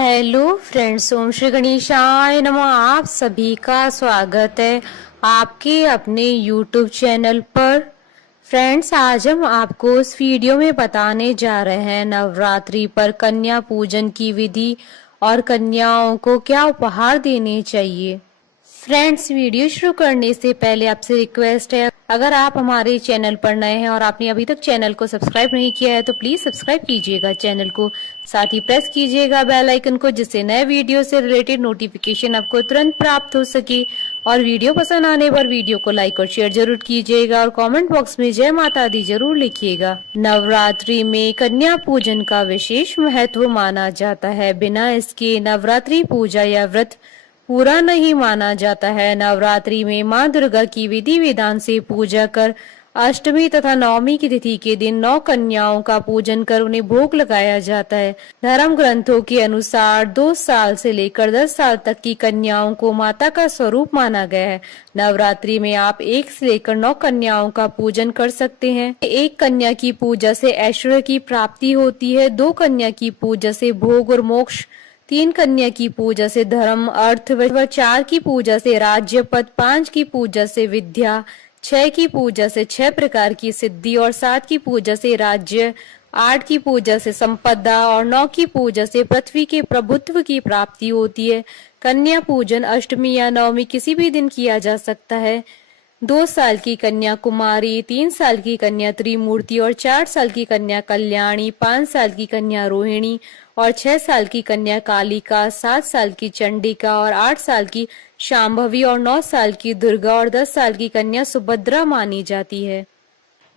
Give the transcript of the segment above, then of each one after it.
Hello friends, ओम श्री गणेशाय नमः। आप सभी का स्वागत है आपके अपने यूट्यूब चैनल पर। फ्रेंड्स, आज हम आपको इस वीडियो में बताने जा रहे हैं नवरात्रि पर कन्या पूजन की विधि और कन्याओं को क्या उपहार देने चाहिए। फ्रेंड्स, वीडियो शुरू करने से पहले आपसे रिक्वेस्ट है, अगर आप हमारे चैनल पर नए हैं और आपने अभी तक चैनल को सब्सक्राइब नहीं किया है तो प्लीज सब्सक्राइब कीजिएगा चैनल को, साथ ही प्रेस कीजिएगा बेल आइकन को, जिससे नए वीडियो से रिलेटेड नोटिफिकेशन आपको तुरंत प्राप्त हो सके। और वीडियो पसंद आने पर वीडियो को लाइक और शेयर जरूर कीजिएगा और कमेंट बॉक्स में जय माता दी जरूर लिखिएगा। नवरात्रि में कन्या पूजन का विशेष महत्व माना जाता है। बिना इसके नवरात्रि पूजा या व्रत पूरा नहीं माना जाता है। नवरात्रि में माँ दुर्गा की विधि विधान से पूजा कर अष्टमी तथा नवमी की तिथि के दिन 9 कन्याओं का पूजन कर उन्हें भोग लगाया जाता है। धर्म ग्रंथों के अनुसार 2 साल से लेकर 10 साल तक की कन्याओं को माता का स्वरूप माना गया है। नवरात्रि में आप 1 से लेकर 9 कन्याओं का पूजन कर सकते हैं। 1 कन्या की पूजा से ऐश्वर्य की प्राप्ति होती है, 2 कन्या की पूजा से भोग और मोक्ष, 3 कन्या की पूजा से धर्म अर्थ व 4 की पूजा से राज्य पद, 5 की पूजा से विद्या, 6 की पूजा से 6 प्रकार की सिद्धि और 7 की पूजा से राज्य, 8 की पूजा से संपदा और 9 की पूजा से पृथ्वी के प्रभुत्व की प्राप्ति होती है। कन्या पूजन अष्टमी या नवमी किसी भी दिन किया जा सकता है। 2 साल की कन्या कुमारी, 3 साल की कन्या त्रिमूर्ति और 4 साल की कन्या कल्याणी, 5 साल की कन्या रोहिणी और 6 साल की कन्या कालिका, 7 साल की चंडिका और 8 साल की शांभवी और 9 साल की दुर्गा और 10 साल की कन्या सुभद्रा मानी जाती है।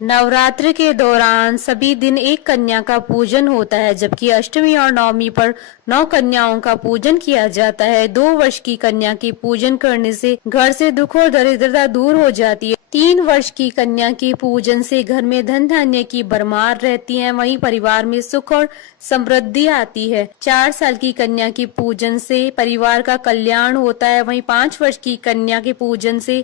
नवरात्र के दौरान सभी दिन 1 कन्या का पूजन होता है, जबकि अष्टमी और नवमी पर 9 कन्याओं का पूजन किया जाता है। 2 वर्ष की कन्या के पूजन करने से घर से दुख और दरिद्रता दूर हो जाती है। 3 वर्ष की कन्या के पूजन से घर में धन धान्य की भरमार रहती है, वहीं परिवार में सुख और समृद्धि आती है। 4 साल की कन्या के पूजन से परिवार का कल्याण होता है, वहीं 5 वर्ष की कन्या के पूजन से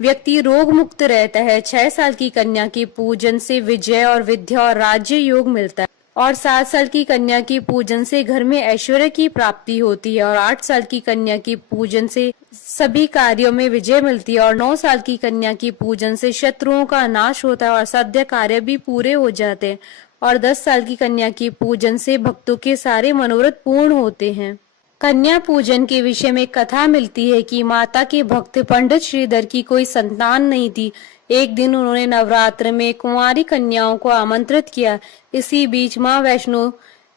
व्यक्ति रोग मुक्त रहता है। 6 साल की कन्या के पूजन से विजय और विद्या और राज्य योग मिलता है और 7 साल की कन्या के पूजन से घर में ऐश्वर्य की प्राप्ति होती है और 8 साल की कन्या के पूजन से सभी कार्यों में विजय मिलती है और 9 साल की कन्या के पूजन से शत्रुओं का नाश होता है और असाध्य कार्य भी पूरे हो जाते हैं और 10 साल की कन्या के पूजन से भक्तों के सारे मनोरथ पूर्ण होते हैं। कन्या पूजन के विषय में कथा मिलती है कि माता के भक्त पंडित श्रीधर की कोई संतान नहीं थी। एक दिन उन्होंने नवरात्र में कुंवारी कन्याओं को आमंत्रित किया। इसी बीच माँ वैष्णो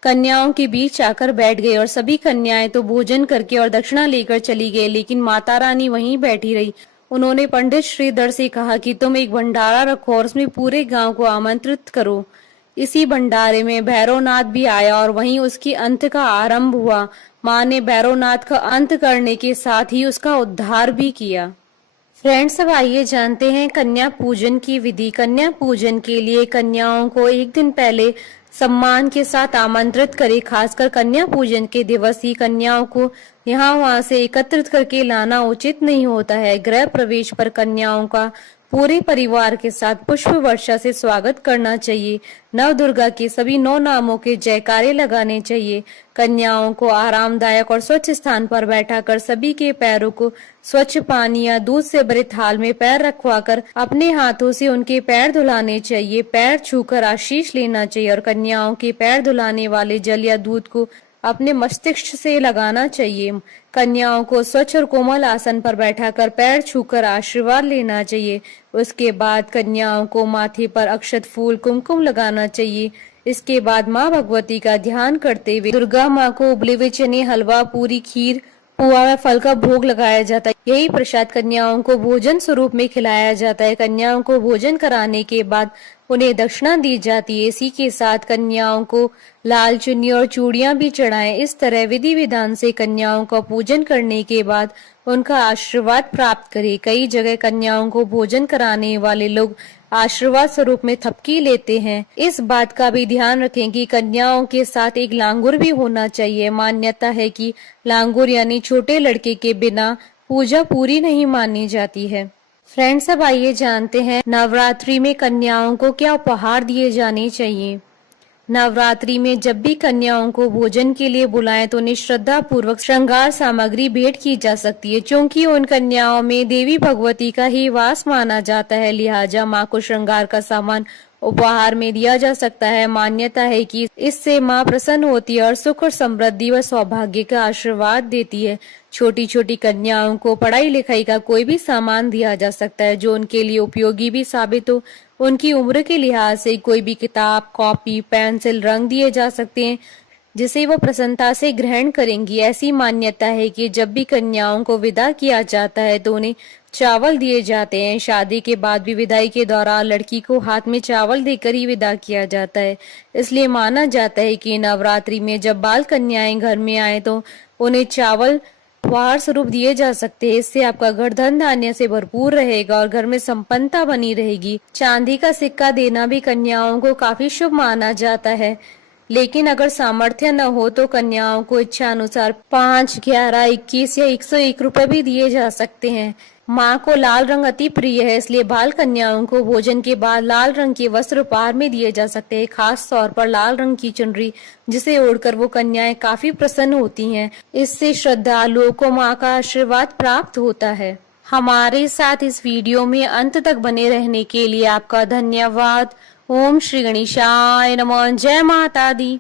कन्याओं के बीच आकर बैठ गई और सभी कन्याएं तो भोजन करके और दक्षिणा लेकर चली गई, लेकिन माता रानी वहीं बैठी रही। उन्होंने पंडित श्रीधर से कहा कि तुम एक भंडारा रखो और उसमें पूरे गांव को आमंत्रित करो। इसी भंडारे में भैरवनाथ भी आया और वहीं उसकी अंत का आरंभ हुआ। माँ ने भैरवनाथ का अंत करने के साथ ही उसका उद्धार भी किया। फ्रेंड्स, अब आइए जानते हैं कन्या पूजन की विधि। कन्या पूजन के लिए कन्याओं को एक दिन पहले सम्मान के साथ आमंत्रित करें। खासकर कन्या पूजन के दिवस ही कन्याओं को यहाँ वहाँ से एकत्रित करके लाना उचित नहीं होता है। गृह प्रवेश पर कन्याओं का पूरे परिवार के साथ पुष्प वर्षा से स्वागत करना चाहिए। नव दुर्गा के सभी 9 नामों के जयकारे लगाने चाहिए। कन्याओं को आरामदायक और स्वच्छ स्थान पर बैठाकर सभी के पैरों को स्वच्छ पानी या दूध से भरे थाल में पैर रखवाकर अपने हाथों से उनके पैर धुलाने चाहिए। पैर छूकर आशीष लेना चाहिए और कन्याओं के पैर धुलाने वाले जल या दूध को अपने मस्तिष्क से लगाना चाहिए। कन्याओं को स्वच्छ और कोमल आसन पर बैठाकर पैर छूकर आशीर्वाद लेना चाहिए। उसके बाद कन्याओं को माथे पर अक्षत फूल कुमकुम लगाना चाहिए। इसके बाद माँ भगवती का ध्यान करते हुए दुर्गा माँ को उबले हुए चने, हलवा, पूरी, खीर, पुआ व फल का भोग लगाया जाता है। यही प्रसाद कन्याओं को भोजन स्वरूप में खिलाया जाता है। कन्याओं को भोजन कराने के बाद उन्हें दक्षिणा दी जाती है। इसी के साथ कन्याओं को लाल चुन्नी और चूड़ियां भी चढ़ाएं। इस तरह विधि विधान से कन्याओं का पूजन करने के बाद उनका आशीर्वाद प्राप्त करें। कई जगह कन्याओं को भोजन कराने वाले लोग आशीर्वाद स्वरूप में थपकी लेते हैं। इस बात का भी ध्यान रखें कि कन्याओं के साथ एक लांगुर भी होना चाहिए। मान्यता है कि लांगुर यानी छोटे लड़के के बिना पूजा पूरी नहीं मानी जाती है। फ्रेंड्स, अब आइए जानते हैं नवरात्रि में कन्याओं को क्या उपहार दिए जाने चाहिए। नवरात्रि में जब भी कन्याओं को भोजन के लिए बुलाएं तो उन्हें श्रद्धा पूर्वक श्रृंगार सामग्री भेंट की जा सकती है। क्योंकि उन कन्याओं में देवी भगवती का ही वास माना जाता है, लिहाजा मां को श्रृंगार का सामान उपहार में दिया जा सकता है। मान्यता है कि इससे मां प्रसन्न होती है और सुख और समृद्धि व सौभाग्य का आशीर्वाद देती है। छोटी छोटी कन्याओं को पढ़ाई लिखाई का कोई भी सामान दिया जा सकता है जो उनके लिए उपयोगी भी साबित हो। उनकी उम्र के लिहाज से कोई भी किताब, कॉपी, पेंसिल, रंग दिए जा सकते हैं जिसे वो प्रसन्नता से ग्रहण करेंगी। ऐसी मान्यता है कि जब भी कन्याओं को विदा किया जाता है तो उन्हें चावल दिए जाते हैं। शादी के बाद भी विदाई के दौरान लड़की को हाथ में चावल देकर ही विदा किया जाता है। इसलिए माना जाता है कि नवरात्रि में जब बाल कन्याएं घर में आए तो उन्हें चावल उपहार स्वरूप दिए जा सकते हैं। इससे आपका घर धन धान्य से भरपूर रहेगा और घर में संपन्नता बनी रहेगी। चांदी का सिक्का देना भी कन्याओं को काफी शुभ माना जाता है, लेकिन अगर सामर्थ्य न हो तो कन्याओं को इच्छा अनुसार 5, 11, 21 या 101 रुपए भी दिए जा सकते हैं। माँ को लाल रंग अति प्रिय है, इसलिए बाल कन्याओं को भोजन के बाद लाल रंग के वस्त्र उपहार में दिए जा सकते हैं। खास तौर पर लाल रंग की चुनरी, जिसे ओढ़कर वो कन्याएं काफी प्रसन्न होती हैं। इससे श्रद्धालुओं को माँ का आशीर्वाद प्राप्त होता है। हमारे साथ इस वीडियो में अंत तक बने रहने के लिए आपका धन्यवाद। ओम श्री गणेशाय नमः। जय माता दी।